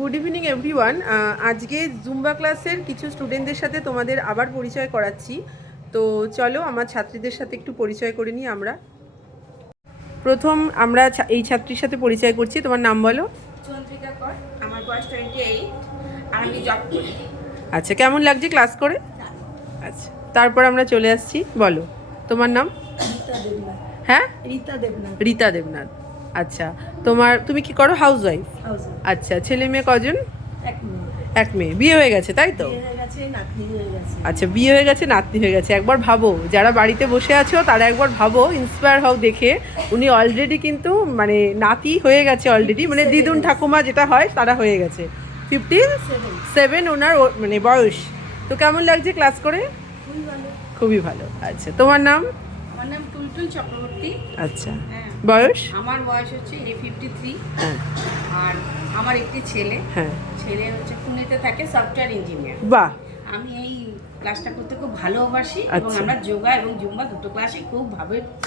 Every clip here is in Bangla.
Good evening everyone. আজকে জুম্বা ক্লাসের কিছু স্টুডেন্টদের সাথে তোমাদের আবার পরিচয় করাচ্ছি। তো চলো আমার ছাত্রীদের সাথে একটু পরিচয় করে নিই আমরা। প্রথম আমরা এই ছাত্রীর সাথে পরিচয় করছি। তোমার নাম বলো। চন্দ্রিকা কর, আমার বয়স 28 আর আমি জব করি। আচ্ছা, কেমন লাগছে ক্লাস করে? আচ্ছা, তারপর আমরা চলে আসছি। বলো তোমার নাম। রীতা দেবনাথ। হ্যাঁ, রীতা দেবনাথ। রীতা দেবনাথ। আচ্ছা, তুমি কি করো? House wife. আচ্ছা, ছেলে মেয়ে কজন? এক মেয়ে। বিয়ে হয়ে গেছে তাই তো? আচ্ছা, বিয়ে হয়ে গেছে, নাতনি হয়ে গেছে। একবার ভাবো, যারা বাড়িতে বসে আছো তারা একবার ভাবো, ইন্সপায়ার হও দেখে। উনি অলরেডি কিন্তু মানে নাতি হয়ে গেছে অলরেডি, মানে দিদুন ঠাকুমা যেটা হয় তারা হয়ে গেছে। 57 ওনার মানে বয়স। তো কেমন লাগছে ক্লাস করে? খুবই ভালো। আচ্ছা, তোমার নাম? আমার নাম টুলটুল চক্রবর্তী। আচ্ছা, বয়স? আমার বয়স হচ্ছে 53। হ্যাঁ। আর আমার একটি ছেলে। হ্যাঁ। ছেলে হচ্ছে পুনেতে থাকে, সফটওয়্যার ইঞ্জিনিয়ার। বাহ। আমি এই ক্লাসটা করতে খুব ভালোবাসি এবং আমরা যোগা এবং জুম্বা দুটো ক্লাসই খুব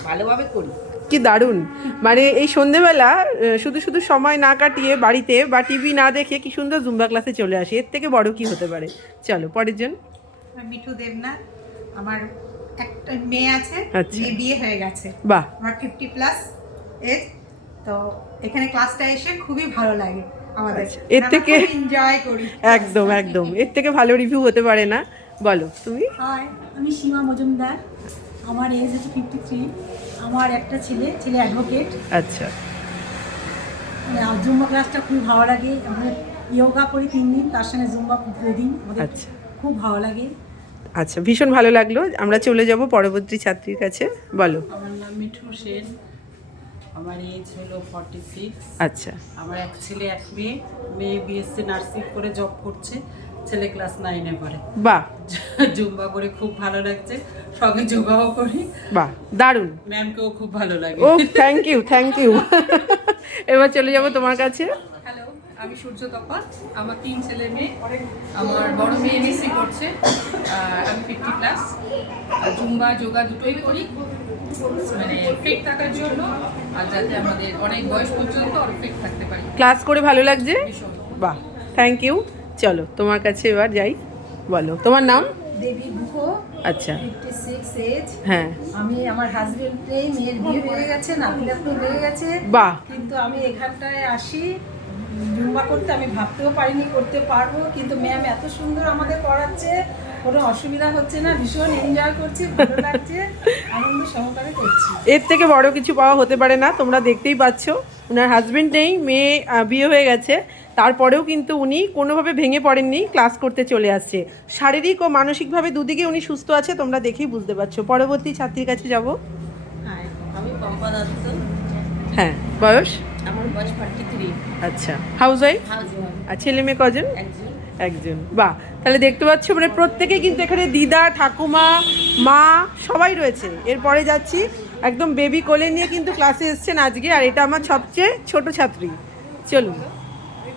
ভালোভাবে করি। কি দারুণ! মানে এই সন্ধেবেলা শুধু শুধু সময় না কাটিয়ে বাড়িতে বা টিভি না দেখে কি সুন্দর জুম্বা ক্লাসে চলে আসে, এর থেকে বড় কি হতে পারে? চলো পরের জন। মিঠু দেবনাথ। আমার একটা মেয়ে আছে, মেয়ে বিয়ে হয়ে গেছে। বাহ। আমার 50+ এজ। তো এখানে ক্লাসটা এসে খুবই ভালো লাগে আমাদের। এর থেকে এনজয় করি। একদম একদম, এর থেকে ভালো রিভিউ হতে পারে না। বলো তুমি। হাই, আমি সীমা মজুমদার। আমার এজ হচ্ছে 53। আমার একটা ছেলে অ্যাডভোকেট। আচ্ছা। জুম্বা ক্লাসটা খুব ভালো লাগে। আমাদের ইয়োগা করি 3 দিন, তার সঙ্গে জুম্বা 2 দিন। আচ্ছা, খুব ভালো লাগে। আচ্ছা, ভীষণ ভালো লাগলো। আমরা চলে যাব পরবর্তী ছাত্রীর কাছে। বলো। আমার নাম মিঠু সেন। আমার এজ হলো 46। আচ্ছা। আমার এক ছেলে এক মেয়ে। মেয়ে বিএসসি নার্সিং করে জব করছে, ছেলে ক্লাস 9-এ পড়ে। বাহ। জুম্বা করে খুব ভালো লাগছে, সঙ্গে যোগাও করি। বাহ, দারুণ। ম্যামকেও খুব ভালো লাগে। ও থ্যাংক ইউ, থ্যাংক ইউ। এবার চলে যাব তোমার কাছে। হ্যালো, আমি সূর্য তপাত। আমার 3 ছেলে মেয়ে। আমার বড় মেয়ে এমএসসি করছে, আর আমি 50+। জুম্বা যোগা দুটোই করি, মানে ফিট থাকার জন্য, আর যাতে আমাদের অনেক বয়স পর্যন্ত আরো ফিট থাকতে পারি। ক্লাস করে ভালো লাগছে? বাহ, থ্যাংক ইউ। চলো তোমার কাছে এবার যাই। বলো তোমার নাম। দেবী গুহ। আচ্ছা। 56 এজ। হ্যাঁ। আমি আমার হাজবেন্ডের মেয়ের বিয়ে হয়ে গেছে, নাতি হয়ে গেছে। বাহ। কিন্তু আমি এখানটায় আসি জুম্বা করতে, আমি ভাবতেও পারিনি করতে পারবো, কিন্তু ম্যাম এত সুন্দর আমাদের করাচ্ছে, কোনো অসুবিধা হচ্ছে না, ভীষণ এনজয় করছি, ভালো লাগছে, আনন্দ সহকারে করছি। এর থেকে বড় কিছু পাওয়া হতে পারে না। তোমরা দেখতেই পাচ্ছ, ওনার হাজবেন্ড নেই, মেয়ে বিয়ে হয়ে গেছে, তারপরেও কিন্তু উনি কোনোভাবে ভেঙে পড়েননি, ক্লাস করতে চলে আসছে। শারীরিক ও মানসিকভাবে দুদিকে উনি সুস্থ আছে, তোমরা দেখেই বুঝতে পারছো। পরবর্তী ছাত্রীর কাছে যাব। আমি পম্পা দত্ত। হ্যাঁ, বয়স? আমার বয়স 43। আচ্ছা, হাউস ওয়াইফ। আর ছেলে মেয়ে কজন? একজন। বাহ, তাহলে দেখতে পাচ্ছ মানে প্রত্যেকেই কিন্তু এখানে দিদা, ঠাকুমা, মা সবাই রয়েছে। এরপরে যাচ্ছি, একদম বেবি কোলে নিয়ে কিন্তু ক্লাসে এসছেন আজকে, আর এটা আমার সবচেয়ে ছোট ছাত্রী। চলুন।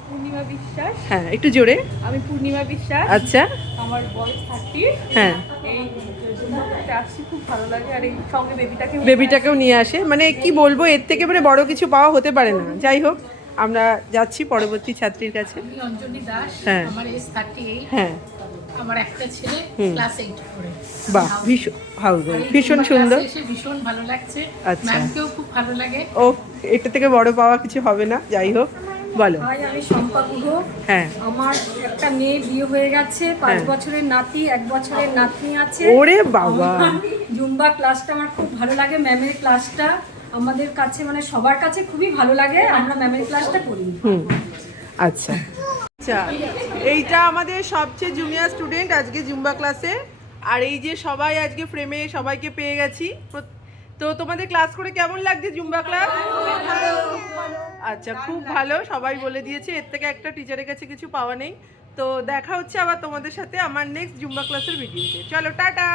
পূর্ণিমা বিশ্বাস। হ্যাঁ, একটু জোরে। আমি পূর্ণিমা বিশ্বাস। আচ্ছা। আমার বয়স 30। হ্যাঁ। এই জুম্বা করতে আসছি, খুব ভালো লাগে, আর এই সঙ্গে বেবিটাকেও নিয়ে আসে। মানে কি বলবো, এর থেকে মানে বড় কিছু পাওয়া হতে পারে না। যাই হোক, আমরা যাচ্ছি পরবর্তী ছাত্রীর কাছে। আমি অঞ্জলি দাস। হ্যাঁ। আমার এজ 38। হ্যাঁ। আমার একটা ছেলে ক্লাস 8 পড়ে। বাহ, ভীষণ হাউস ওয়াইফ, ভীষণ সুন্দর। এসে ভীষণ ভালো লাগছে। আচ্ছা। ম্যামকেও খুব ভালো লাগে। ও, এটা থেকে বড় পাওয়া কিছু হবে না। যাই হোক, বলো। হাই, আমি শম্পা গুহ। হ্যাঁ। আমার একটা মেয়ে বিয়ে হয়ে গেছে, 5 হ্যাঁ। বছরের নাতি, 1 বছরের নাতনি আছে। ওরে বাবা। জুম্বা ক্লাসটা আমার খুব ভালো লাগে। ম্যামের ক্লাসটা আমাদের কাছে মানে সবার কাছে খুবই ভালো লাগে, আমরা ম্যামের ক্লাসটা করি। আচ্ছা আচ্ছা, এইটা আমাদের সবচেয়ে জুনিয়র স্টুডেন্ট আজকে জুম্বা ক্লাসে। আর এই যে সবাই আজকে ফ্রেমে সবাইকে পেয়ে গেছি। তো তোমাদের ক্লাস করে কেমন লাগছে জুম্বা ক্লাস? আচ্ছা, খুব ভালো, সবাই বলে দিয়েছে। এর থেকে একটা টিচারের কাছে কিছু পাওয়া নেই। তো দেখা হচ্ছে আবার তোমাদের সাথে আমার নেক্সট জুম্বা ক্লাসের ভিডিওতে। চলো, টাটা।